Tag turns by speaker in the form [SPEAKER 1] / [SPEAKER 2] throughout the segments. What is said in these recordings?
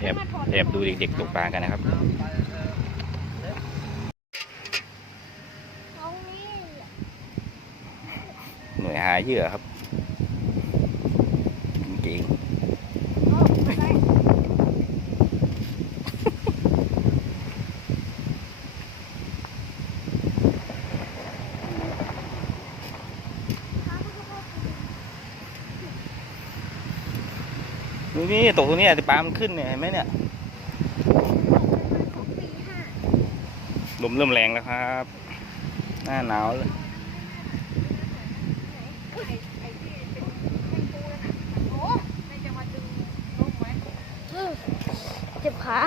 [SPEAKER 1] แอบแอบดูเด็กๆตกปลากันนะครับ
[SPEAKER 2] ตรงนี้
[SPEAKER 1] หน่วยหาเหยื่อครับจริง
[SPEAKER 2] โอ้ไม่ได้
[SPEAKER 1] ๆดู นี่ตกตรงนี้แต่ปลามันขึ้นเนี่ยเห็นไหมเนี่ยลมเริ่มแรงแล้วครับ หน้าหนาวเลย
[SPEAKER 2] เจ็บขา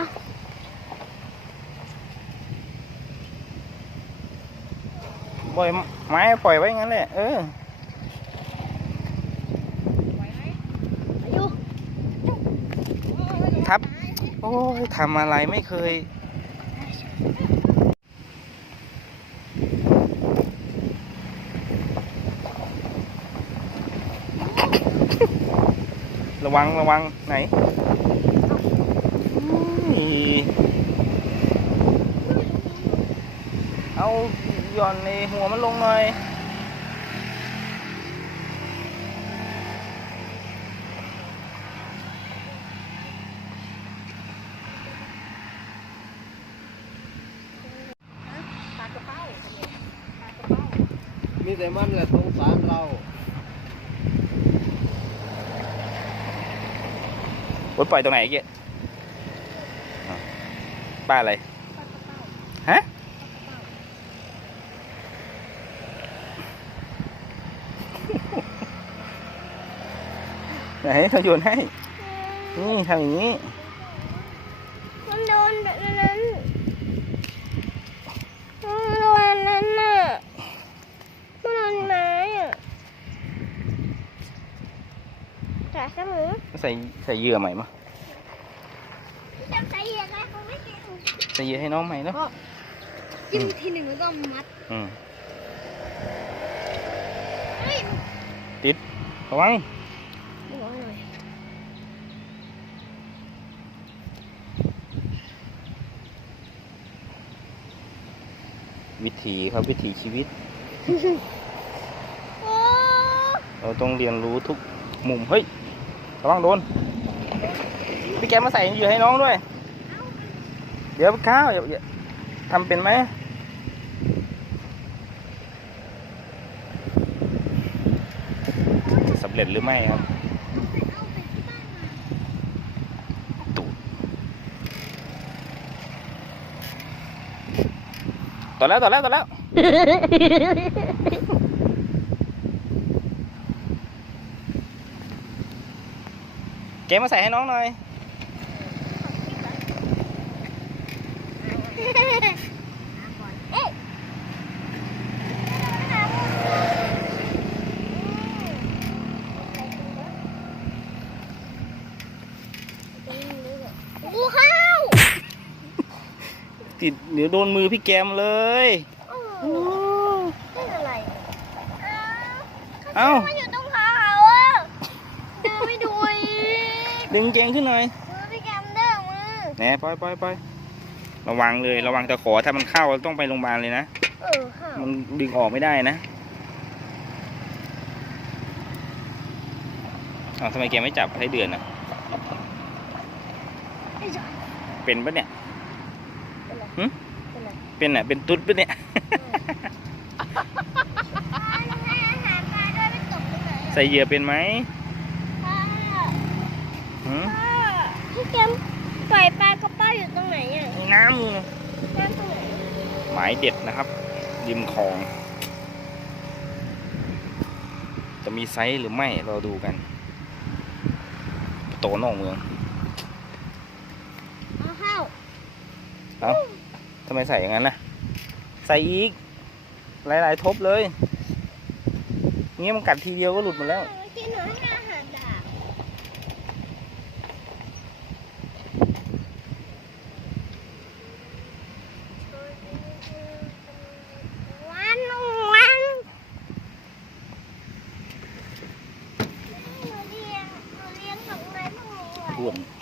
[SPEAKER 1] ปล่อยไม้ปล่อยไว้งั้นแหละ เออ
[SPEAKER 2] อายุ
[SPEAKER 1] ทับ โอ้ยทำอะไรไม่เคย ระวังระวังไหนเอาหย่อนในหัวมันลงหน่อย
[SPEAKER 2] ปากกระเป้าปากกระเป้า
[SPEAKER 3] มีแต่มันแหละสงสารเรา
[SPEAKER 1] โอ้ยปล่อยตรงไหนอีกเนี่ยอ้าวป้าอะไร ฮะ ไหนเขาโยนให้ นี่ทำอย่างนี้
[SPEAKER 2] โดนแบบนั้นมันโดนอันนั้นน่ะมันโดนไม้อะ จ่ายเสมอ
[SPEAKER 1] ใส่ใส่เหยื่อใหม่มา
[SPEAKER 2] จะใส่ยังไงเขาไม่เก่ง
[SPEAKER 1] ใส่เหยื่อให้น้องใหม่เนาะ
[SPEAKER 2] จิ้มทีหนึ่งแล้วก็มัด
[SPEAKER 1] อืม
[SPEAKER 2] เฮ้ย
[SPEAKER 1] ระวัง
[SPEAKER 2] หัวหน่อย
[SPEAKER 1] วิถีครับวิถีชีวิต
[SPEAKER 2] โอ้
[SPEAKER 1] เราต้องเรียนรู้ทุกมุม เฮ้ย ระวังโดน พี่แกมาใส่เหยื่อให้น้องด้วย เดี๋ยวข้าวอย่าอย่าทำเป็นไหมสำเร็จหรือไม่ครับตูดต่อแล้วต่อแล้วต่อแล้ว เกมมาใส่ให้น้องหน่อย
[SPEAKER 2] เอ๊ะกูเข้า
[SPEAKER 1] ติดเดี๋ยวโดนมือพี่แกมเลย
[SPEAKER 2] โอ้เป็นอะไร
[SPEAKER 1] เอ้า
[SPEAKER 2] มันอยู่ตรงขาเขาอะเดินไม่ดูอีก
[SPEAKER 1] ดึงเจงขึ้นหน่อย
[SPEAKER 2] มือพี่แกมเด้อมือ
[SPEAKER 1] แหน่ปล่อยปล่อยปล่อยระวังเลยระวังตะขอถ้ามันเข้าต้องไปโรงพยาบาลเลยนะ
[SPEAKER 2] เออค่ะ
[SPEAKER 1] มันดึงออกไม่ได้นะอ้าวทำไมแกไม่จับให้เดือนอะ
[SPEAKER 2] ไอ้จอย
[SPEAKER 1] เป็นปะเนี่ย
[SPEAKER 2] เป็นไร
[SPEAKER 1] หึ
[SPEAKER 2] เป็นไร
[SPEAKER 1] เป็นอะเป็นตุ๊ดปะเนี่ย
[SPEAKER 2] ปลาให้อาหารปลาด้วยไม่ตกตรงไหนอะ
[SPEAKER 1] ใส่เหยื่อเป็นไหม
[SPEAKER 2] ปลา
[SPEAKER 1] หืม
[SPEAKER 2] ปลา พี่แกมปล่อยปลากระเป้าอยู่ตรงไหนอะ
[SPEAKER 1] น้ำมือ
[SPEAKER 2] น้ำตรงไหน
[SPEAKER 1] หมายเด็ดนะครับริมคลอง จะมีไซส์หรือไม่เราดูกัน โตนอกเมือง
[SPEAKER 2] เอาเข้า
[SPEAKER 1] เอ้าทำไมใส่อย่างนั้นนะใส่อีก หลาย ๆ ทบเลยงี้มันกัดทีเดียวก็หลุดหมดแล้ว
[SPEAKER 2] รพวกนี้ไว้
[SPEAKER 1] ท่วม